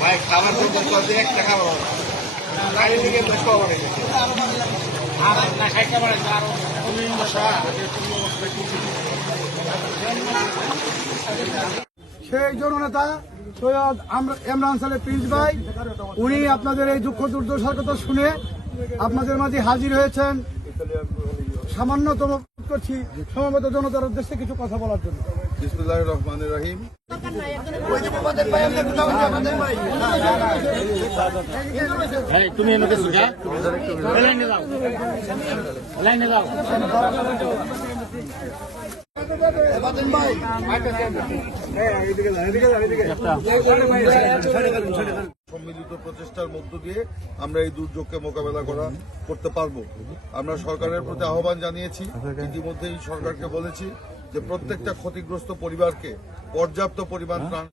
ভাই খাবার তো দরকার দিয়ে একটা খাবার হবে গাড়ি থেকে বেশ খাবার সেই জননেতা সৈয়দ ইমরান সালে প্রিন্স ভাই, উনি আপনাদের এই দুঃখ দুর্দশার কথা শুনে আপনাদের মাঝে হাজির হয়েছেন। সামান্যতম করছি সমবেত জনতার উদ্দেশ্যে কিছু কথা বলার জন্য। বিসমুল্লাহ রহমান রহিম। তুমি সুখা লাইনে যাও। লাইনে যাও। সম্মিলিত প্রচেষ্টার মধ্য দিয়ে আমরা এই দুর্যোগকে মোকাবেলা করা করতে পারব। আমরা সরকারের প্রতি আহ্বান জানিয়েছি। ইতিমধ্যেই সরকারকে বলেছি যে প্রত্যেকটা ক্ষতিগ্রস্ত পরিবারকে পর্যাপ্ত পরিমাণ ত্রাণ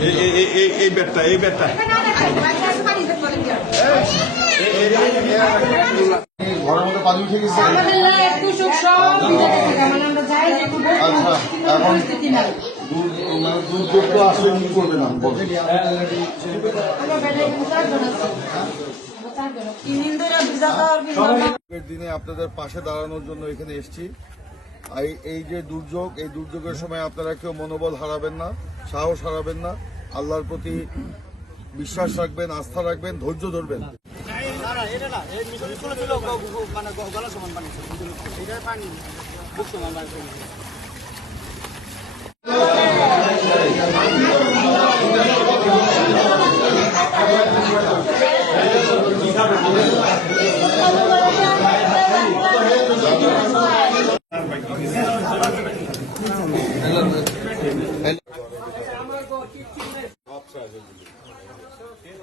এই এই- এই বেডটা দিন আপনাদের পাশে দাঁড়ানোর জন্য এখানে এসেছি এই যে দুর্যোগ এই দুর্যোগের সময় আপনারা কেউ মনোবল হারাবেন না সাহস হারাবেন না আল্লাহর প্রতি বিশ্বাস রাখবেন, আস্থা রাখবেন, ধৈর্য ধরবেন। এটা না এই মিশন স্কুলে মানে সমান বানিয়েছিল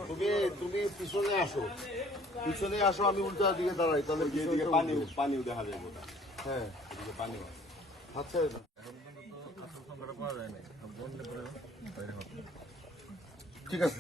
তুমি তুমি পিছনে আসো। পিছনে আসো আমি উল্টা দিকে দাঁড়াই তাহলে পিছনে পানি পানিও দেখা যাবে হ্যাঁ। পানি আচ্ছা ঠিক আছে।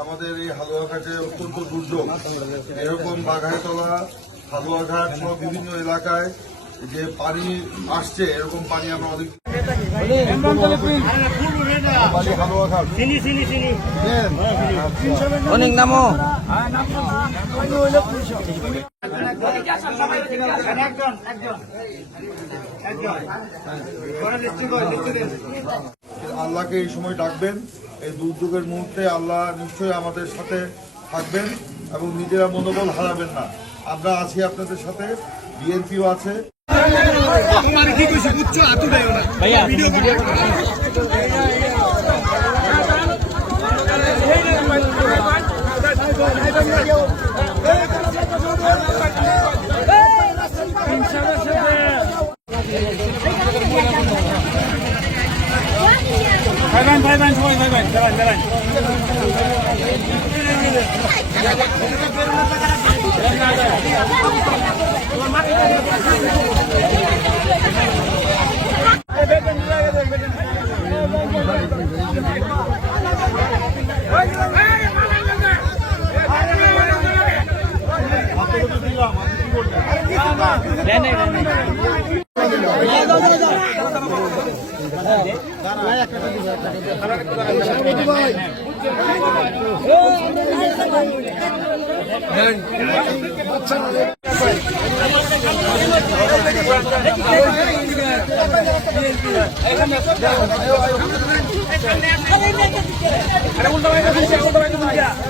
আমাদের এই হালুয়াঘাটে অত্যন্ত দুর্যোগ। এরকম বাঘাইতলা হালুয়াঘাট সহ বিভিন্ন এলাকায় যে পানি আসছে এরকম পানি আমরা অনেক অনেক নামও আল্লাহকে এই সময় ডাকবেন এই দুর্যোগের মুহূর্তে আল্লাহ নিশ্চয়ই আমাদের সাথে থাকবেন এবং নিজেরা মনোবল হারাবেন না। আমরা আছি আপনাদের সাথে বিএনপিও আছে। ভাই ভাই ভাই ভাই সবাই ভাই ভাই দাঁড়ান দাঁড়ান তোমার মাটি উল্টা উল্টা